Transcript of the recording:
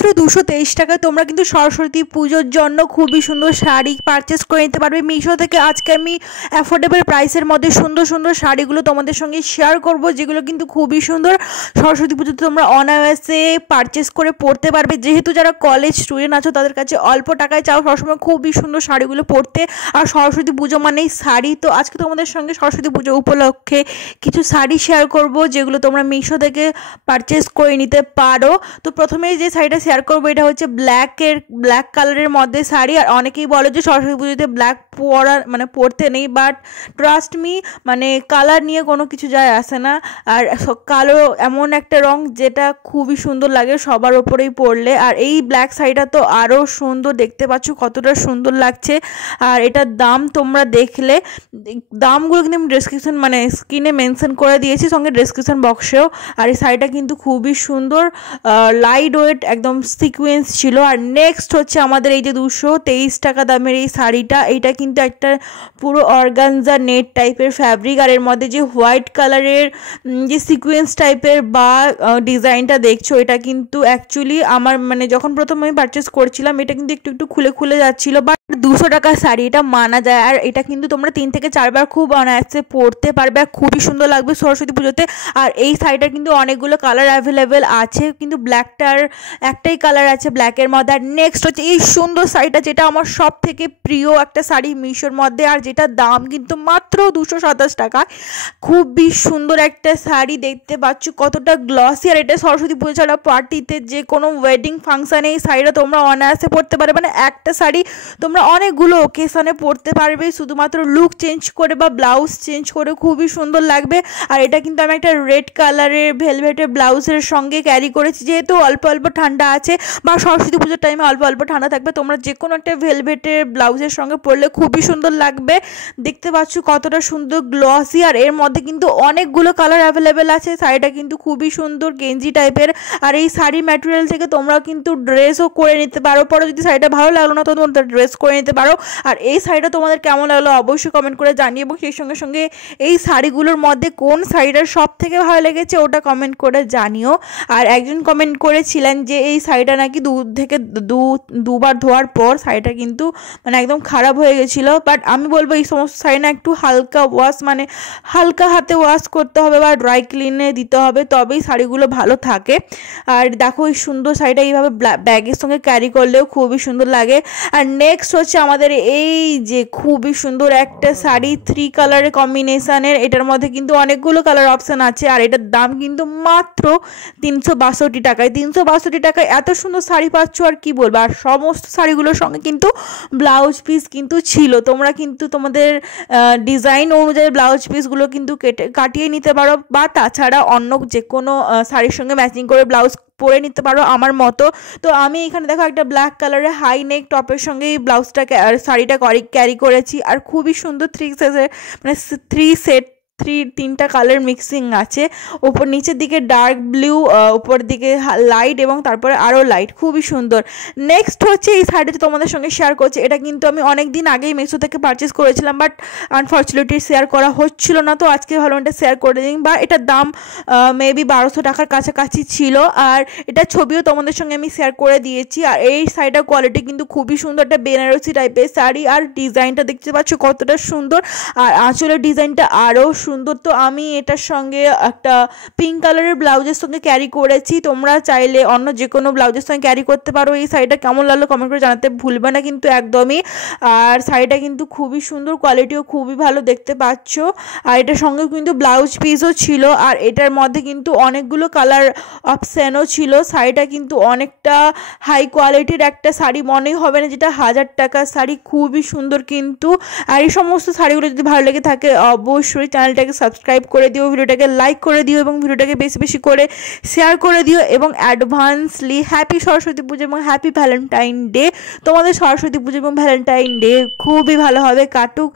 মাত্র 223 টাকায় তোমরা কিন্তু সরস্বতী পুজোর জন্য খুবই সুন্দর শাড়ি পারচেস করে নিতে পারবে মিশো থেকে। আজকে আমি অ্যাফোর্ডেবল প্রাইসের মধ্যে সুন্দর সুন্দর শাড়িগুলো তোমাদের সঙ্গে শেয়ার করব, যেগুলো কিন্তু খুবই সুন্দর। সরস্বতী পুজোতে তোমরা অনায়াসে পারচেস করে পরতে পারবে। যেহেতু যারা কলেজ স্টুডেন্ট আছো তাদের কাছে অল্প টাকায় চাও সবসময় খুবই সুন্দর শাড়িগুলো পরতে, আর সরস্বতী পুজো মানেই শাড়ি। তো আজকে তোমাদের সঙ্গে সরস্বতী পুজো উপলক্ষে কিছু শাড়ি শেয়ার করব, যেগুলো তোমরা মিশো থেকে পারচেস করে নিতে পারো। তো প্রথমে যে শাড়িটা শেয়ার করবো এটা হচ্ছে ব্ল্যাক কালারের মধ্যে শাড়ি। আর অনেকেই বলে যে সরস্বতী পুজোতে ব্ল্যাক পরতে নেই, বাট ট্রাস্ট মি, কালার নিয়ে কোনো কিছু যায় আসে না। আর কালো এমন একটা রং যেটা খুবই সুন্দর লাগে সবার ওপরেই পরলে। আর এই ব্ল্যাক শাড়িটা তো আরও সুন্দর, দেখতে পাচ্ছ কতটা সুন্দর লাগছে। আর এটার দাম তোমরা দেখলে, দামগুলো কিন্তু আমি ডেসক্রিপশন স্ক্রিনে মেনশন করে দিয়েছি, সঙ্গে ডেসক্রিপশন বক্সেও। আর এই শাড়িটা কিন্তু খুবই সুন্দর, লাইট ওয়েট, একদম সিকোয়েন্স ছিল। আর নেক্সট হচ্ছে আমাদের এই যে 223 টাকা দামের এই শাড়িটা। এইটা কিন্তু একটা পুরো অর্গানজা নেট টাইপের ফ্যাব্রিক, আর এর মধ্যে যে হোয়াইট কালারের যে সিকোয়েন্স টাইপের বা ডিজাইনটা দেখছো, এটা কিন্তু অ্যাকচুয়ালি আমার যখন প্রথম আমি পারচেস করছিলাম এটা কিন্তু একটু একটু খুলে খুলে যাচ্ছিলো, বাট 200 টাকার শাড়ি, এটা মানা যায়। আর এটা কিন্তু তোমরা 3 থেকে 4 বার খুব অনায়াসে পরতে পারবে, আর খুবই সুন্দর লাগবে সরস্বতী পুজোতে। আর এই শাড়িটার কিন্তু অনেকগুলো কালার অ্যাভেলেবেল আছে, কিন্তু ব্ল্যাকটার একটাই কালার আছে ব্ল্যাকের মধ্যে। আর নেক্সট হচ্ছে এই সুন্দর শাড়িটা, যেটা আমার সব থেকে প্রিয় একটা শাড়ি মিশোর মধ্যে, আর যেটার দাম কিন্তু মাত্র 227 টাকা। খুবই সুন্দর একটা শাড়ি, দেখতে পাচ্ছ কতটা গ্লসি। আর এটা সরস্বতী পুজো ছাড়া পার্টিতে, যে কোনো ওয়েডিং ফাংশানে এই শাড়িটা তোমরা অনায়াসে পরতে পারবে। একটা শাড়ি তোমরা অনেকগুলো ওকেশনে পরতে পারবে, শুধুমাত্র লুক চেঞ্জ করে বা ব্লাউজ চেঞ্জ করে, খুবই সুন্দর লাগবে। আর এটা কিন্তু আমি একটা রেড কালারের ভেলভেটের ব্লাউজের সঙ্গে ক্যারি করেছি, যেহেতু অল্প অল্প ঠান্ডা আছে বা সরস্বতী পুজোর টাইমে অল্প অল্প ঠান্ডা থাকবে, তোমরা যে কোনো একটা ভেলভেটের ব্লাউজের সঙ্গে পরলে খুবই সুন্দর লাগবে। দেখতে পাচ্ছ কতটা সুন্দর গ্লসি, আর এর মধ্যে কিন্তু অনেকগুলো কালার অ্যাভেলেবেল আছে। শাড়িটা কিন্তু খুবই সুন্দর গেঞ্জি টাইপের, আর এই শাড়ি ম্যাটেরিয়াল থেকে তোমরা কিন্তু ড্রেসও করে নিতে পারো। পরে যদি শাড়িটা ভালো লাগলো না তো তোমরা ড্রেস করে নিতে পারো। আর এই শাড়িটা তোমাদের কেমন লাগলো অবশ্যই কমেন্ট করে জানিয়ে, এবং সেই সঙ্গে সঙ্গে এই শাড়িগুলোর মধ্যে কোন শাড়িটা সব থেকে ভালো লেগেছে ওটা কমেন্ট করে জানিও। আর একজন কমেন্ট করেছিলেন যে এই শাড়িটা নাকি দুবার ধোয়ার পর শাড়িটা কিন্তু একদম খারাপ হয়ে গেছিলো, বাট আমি বলবো এই সমস্ত শাড়ি না একটু হালকা ওয়াশ, হালকা হাতে ওয়াশ করতে হবে বা ড্রাই ক্লিনে দিতে হবে, তবেই শাড়িগুলো ভালো থাকে। আর দেখো এই সুন্দর শাড়িটা এইভাবে ব্যাগের সঙ্গে ক্যারি করলেও খুবই সুন্দর লাগে। আর নেক্সট হচ্ছে আমাদের এই যে খুবই সুন্দর একটা শাড়ি, 3 কালারের কম্বিনেশানের। এটার মধ্যে কিন্তু অনেকগুলো কালার অপশান আছে, আর এটার দাম কিন্তু মাত্র 362 টাকায়। 362 টাকায় এত সুন্দর শাড়ি পাচ্ছ, আর কি বলবো। আর সমস্ত শাড়িগুলোর সঙ্গে কিন্তু ব্লাউজ পিস কিন্তু ছিল, তোমরা কিন্তু তোমাদের ডিজাইন অনুযায়ী ব্লাউজ পিসগুলো কিন্তু কাটিয়ে নিতে পারো, বা তাছাড়া অন্য যে কোনো শাড়ির সঙ্গে ম্যাচিং করে ব্লাউজ পরে নিতে পারো আমার মতো। তো আমি এখানে দেখো একটা ব্ল্যাক কালারের হাই নেক টপের সঙ্গে এই ব্লাউজটাকে আর শাড়িটা ক্যারি করেছি। আর খুবই সুন্দর 3 সেট 3টা কালার মিক্সিং আছে, ওপর নিচের দিকে ডার্ক ব্লু, উপর দিকে লাইট, এবং তারপরে আরও লাইট, খুবই সুন্দর। নেক্সট হচ্ছে এই শাড়িটা তোমাদের সঙ্গে শেয়ার করছি। এটা কিন্তু আমি অনেক দিন আগেই মিশো থেকে পারচেস করেছিলাম, বাট আনফর্চুনেটলি শেয়ার করা হচ্ছিল না, তো আজকে ভালো এটা শেয়ার করে দিই। বা এটার দাম মেবি 1200 টাকার কাছাকাছি ছিল, আর এটার ছবিও তোমাদের সঙ্গে আমি শেয়ার করে দিয়েছি। আর এই শাড়িটার কোয়ালিটি কিন্তু খুবই সুন্দর, একটা বেনারসি টাইপের শাড়ি। আর ডিজাইনটা দেখতে পাচ্ছ কতটা সুন্দর, আর আঁচলের ডিজাইনটা আরও সুন্দর। তো আমি এটার সঙ্গে একটা পিঙ্ক কালারের ব্লাউজের সঙ্গে ক্যারি করেছি, তোমরা চাইলে অন্য যে কোনো ব্লাউজের সঙ্গে ক্যারি করতে পারো। এই শাড়িটা কেমন লাগলো কমেন্ট করে জানাতে ভুলবে না কিন্তু একদমই। আর শাড়িটা কিন্তু খুবই সুন্দর, কোয়ালিটিও খুবই ভালো, দেখতে পাচ্ছ। আর এটার সঙ্গে কিন্তু ব্লাউজ পিসও ছিল, আর এটার মধ্যে কিন্তু অনেকগুলো কালার অপশানও ছিল। শাড়িটা কিন্তু অনেকটা হাই কোয়ালিটির একটা শাড়ি, মনেই হবে না যেটা 1000 টাকার শাড়ি, খুবই সুন্দর কিন্তু। আর এই সমস্ত শাড়িগুলো যদি ভালো লেগে থাকে অবশ্যই চ্যানেলটাকে সাবস্ক্রাইব করে দিও, ভিডিওটাকে লাইক করে দিও, এবং ভিডিওটাকে বেশি বেশি করে শেয়ার করে দিও। এবং অ্যাডভান্সলি হ্যাপি সরস্বতী পুজো এবং হ্যাপি ভ্যালেন্টাইন ডে। তোমাদের সরস্বতী পুজো এবং ভ্যালেন্টাইন ডে খুবই ভালোভাবে কাটুক।